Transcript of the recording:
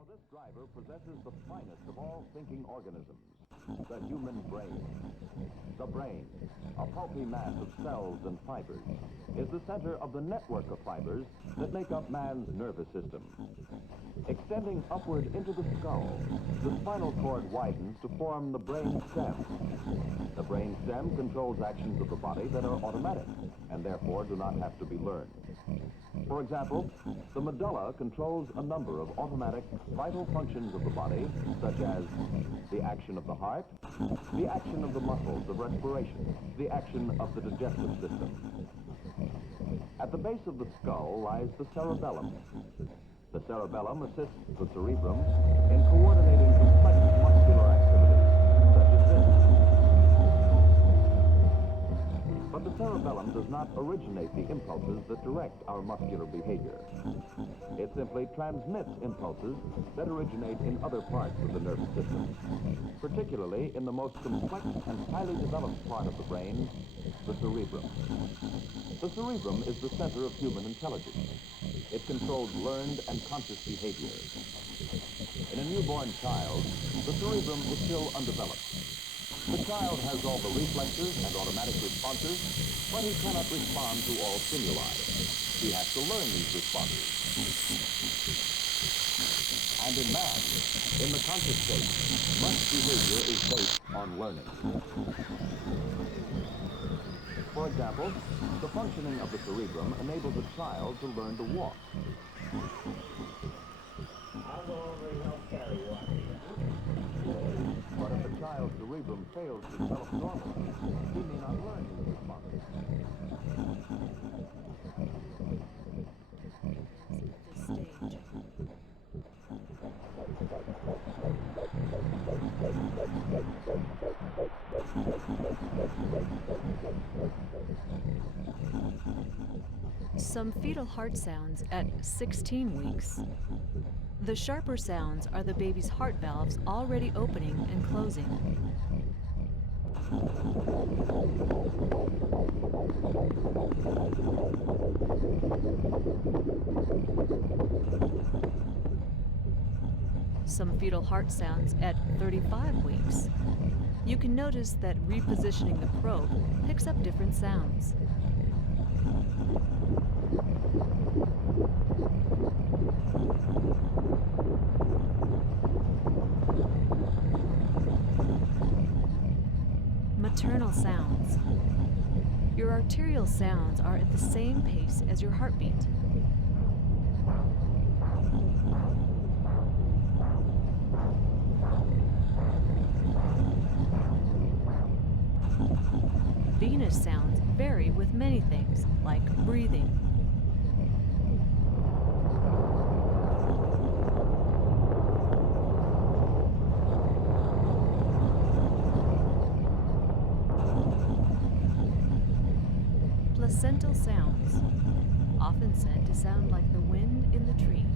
For this driver possesses the finest of all thinking organisms, the human brain. The brain, a pulpy mass of cells and fibers, is the center of the network of fibers that make up man's nervous system. Extending upward into the skull, the spinal cord widens to form the brain stem. The brain stem controls actions of the body that are automatic and therefore do not have to be learned. For example, the medulla controls a number of automatic vital functions of the body, such as the action of the heart, the action of the muscles of respiration, the action of the digestive system. At the base of the skull lies the cerebellum. The cerebellum assists the cerebrum in coordinating complex muscular activities, such as this. But the cerebellum does not originate the impulses that direct our muscular behavior. It simply transmits impulses that originate in other parts of the nervous system, particularly in the most complex and highly developed part of the brain, the cerebrum. The cerebrum is the center of human intelligence. It controls learned and conscious behavior. In a newborn child, the cerebrum is still undeveloped. The child has all the reflexes and automatic responses, but he cannot respond to all stimuli. He has to learn these responses. And in man, in the conscious state, much behavior is based on learning. For example, the functioning of the cerebrum enables a child to learn to walk. I'll go over and help carry one. But if a child's cerebrum fails to develop normally, he may not learn these responses. This stage. Some fetal heart sounds at 16 weeks. The sharper sounds are the baby's heart valves already opening and closing. Some fetal heart sounds at 35 weeks. You can notice that repositioning the probe picks up different sounds. Maternal sounds. Your arterial sounds are at the same pace as your heartbeat. Venous sounds vary with many things, like breathing. Placental sounds, often said to sound like the wind in the trees.